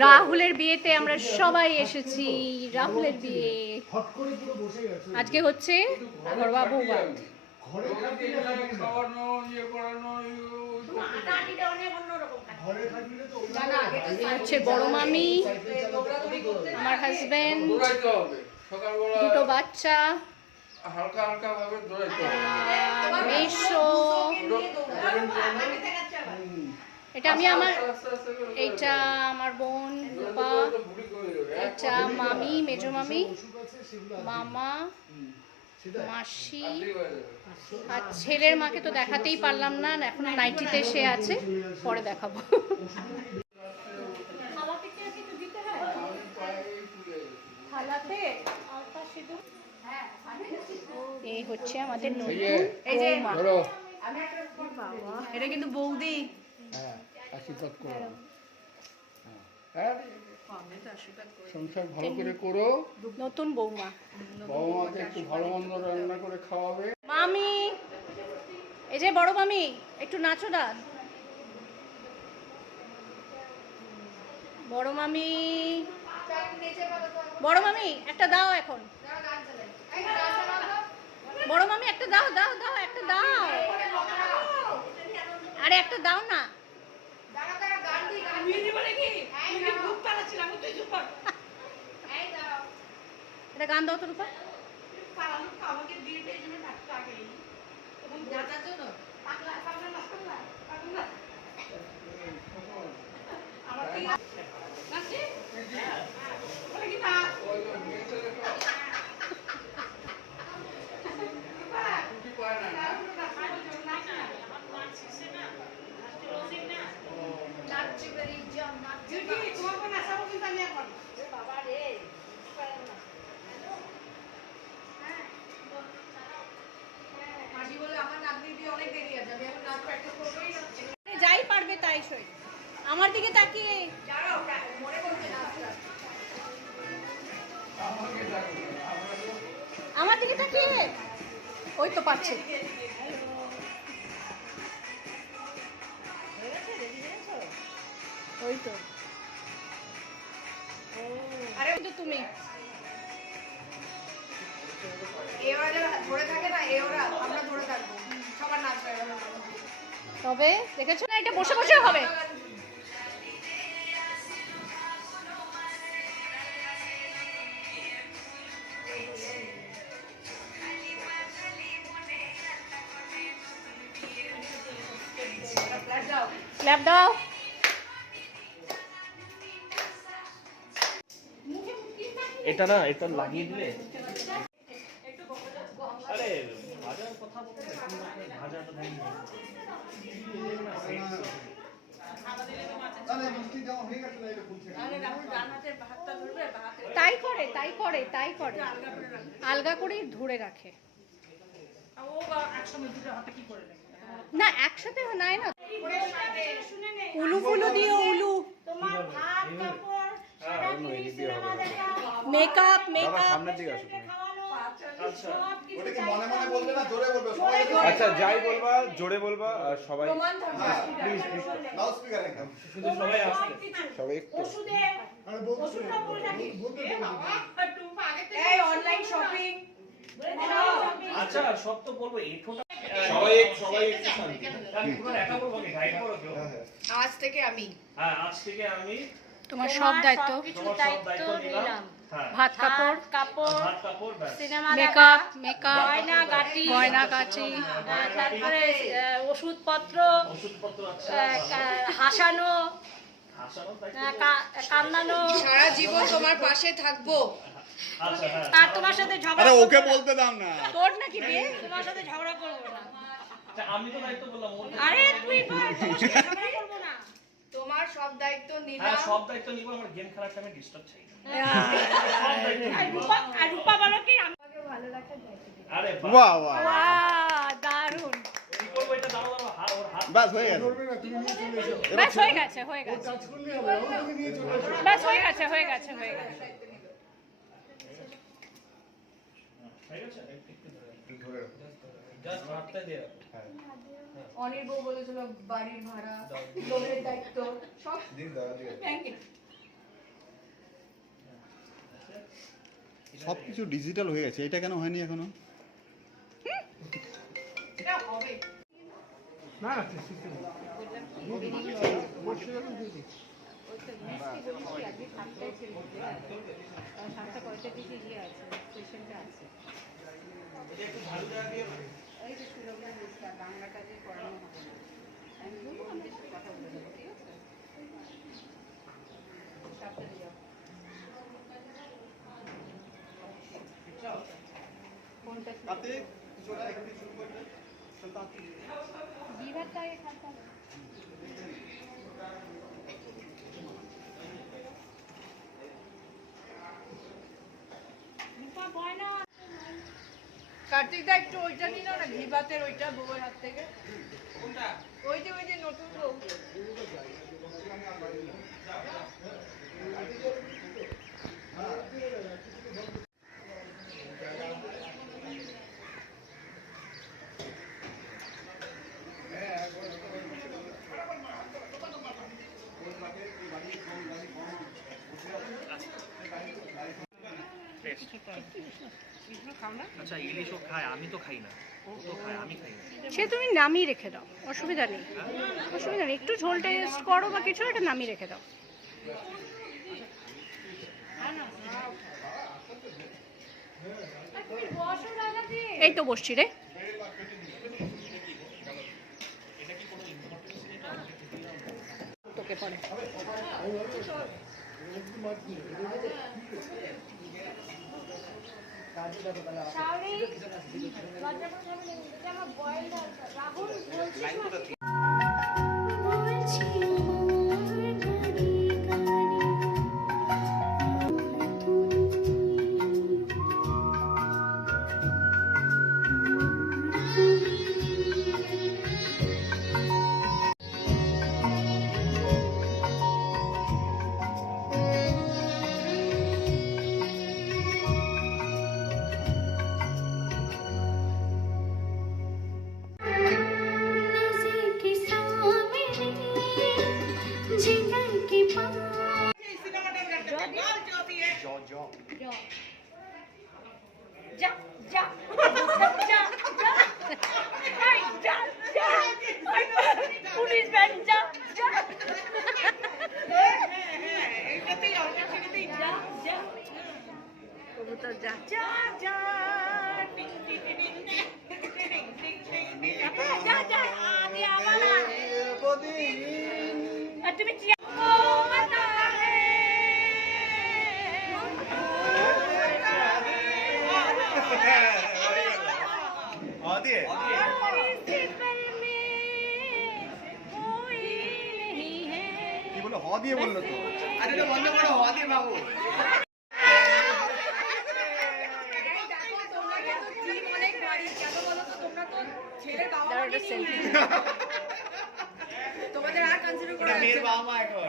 রাহুলের বিয়েতে আমরা সবাই এসেছি। রাহুলের বিয়ে আজকে হচ্ছে ঘরোয়া বৌভাত। হচ্ছে বড় মামি, আমার হাজবেন্ড, দুটো বাচ্চা, মেশো, এটা আমি আমার, এইটা আমার বোন রূপা, এটা মামি, মেজো মামি, মামা, মাসি, আর ছেলের মাকে তো দেখাতেই পারলাম না, এখন নাইটিতে সে আছে, পরে দেখাবো। এই হচ্ছে আমাদের নতুন বৌমা। এটা কিন্তু বৌদি। সংসার ভালো করে করো, নতুন বৌমা, বৌমাকে একটু ভালো মন্দ রান্না করে খাওয়াবে। মামি, এই যে বড় মামি, একটু নাচো না। বড় মামি, বড় মামি একটা দাও এখন, বড় মামি একটা দাও, দাও দাও একটা দাও, আরে একটা দাও না। এটা গান দাও তো রূপা। যাই পারবে তাই সই, আমার দিকে তাকিয়ে, আমার দিকে তাকিয়ে, ওই তো পাচ্ছে। ওই তো, আরে ওই তো তুমি। ধরে থাকে না, ওরা আমরা ধরে থাকবো, সবার নাচ হয়ে গেল। তবে দেখেছো না, এটা বসে বসে হবে। ক্ল্যাপ দাও। এটা না, এটা লাগিয়ে দিলে আরে ভাজার কথা বলতে ভাজাটা দেন তাই করে, তাই করে, তাই করে, আলগা করে ধরে রাখে। না একসাথে নাই না, উলু ফুলু দিও, উলু, মেকআপ, মেকআপ। আচ্ছা যাই বলবা জোরে বলবা, আর সবাই প্লিজ প্লিজ শুধু সবাই আসতে, সবাই একটু অনলাইন শপিং। আচ্ছা সব তো বলবো, এই ফোনটা সবাই সবাই একটু শান্তি। একা বলবো কি, গাইড করো কেউ। আজ থেকে আমি, হ্যাঁ আজ থেকে আমি তোমার সব দায়িত্ব, তোমার সব দায়িত্ব নিলাম। হ্যাঁ, ভাত কাপড়, ভাত কাপড় ব্যাস। মেকআপ, মেকআপ, গয়না গাটি, গয়না কাচি, তারপরে ওষুধপত্র, ওষুধপত্র আছে, হাসানো, হাসানোর দায়িত্ব। কান্নানো, সারা জীবন তোমার পাশে থাকবো। আচ্ছা হ্যাঁ, আর তোমার সাথে ঝগড়া, আরে ওকে বলতে দাও না। তোর নাকি বিয়ে? তোমার সাথে ঝগড়া করবো না। আচ্ছা আমি তো দায়িত্ব বললাম ওর। আরে তুই বল, তোমার সাথে ঝগড়া করবো না। তোমার সব দায়িত্ব হ্যাঁ নিলাম। সব দায়িত্ব নিব, আমার গেম খেলার টাইমে ডিস্টার্ব চাই না। আর রূপা বলো কি, আমাকে ভালো রাখার দায়িত্ব দিলাম। আরে বাহ বাহ বাহ, দারুণ। কি করবো এটা দাঁড়াও দাঁড়াও, ওর হাত বাস হয়ে গেছে। ব্যাস হয়ে গেছে, হয়ে গেছে, ব্যাস হয়ে গেছে, হয়ে গেছে, হয়ে গেছে। হয়ে গেছে, একটু ধরে জাস্ট হাতটা দিয়ে অনির বউ বলেছিল বাড়ির ভাড়া, লোনের দায়িত্ব সব। দিন দাঁড়া দিয়ে ব্যাংকে সব কিছু ডিজিটাল হয়ে গেছে, এটা কেন হয়নি এখনো? এটা হবে। না না সিস্টেম বসে গেলাম দিয়ে দিচ্ছি। কার্তিক দা একটু ওইটা নিল না, ঘি ভাতের ওইটা বউয়ের হাত থেকে। ওই যে নতুন বউ। আচ্ছা ইলিশও খায়, আমি তো খাই না, ও তো খায়, আমি খাই না। সে তুমি নামিয়ে রেখে দাও, অসুবিধা নেই, অসুবিধা নেই। একটু ঝোল টেস্ট করো বা কিছু, এটা নামিয়ে রেখে দাও। এই তো বসছি রে। তোকে পরে কি বলে হ দিয়ে বললো তো? আরে এটা বন্ধ করো, হওয়া দিয়ে ভাবো। তোমাদের আর কনসিডার করা মেয়ের বাবা মা এখন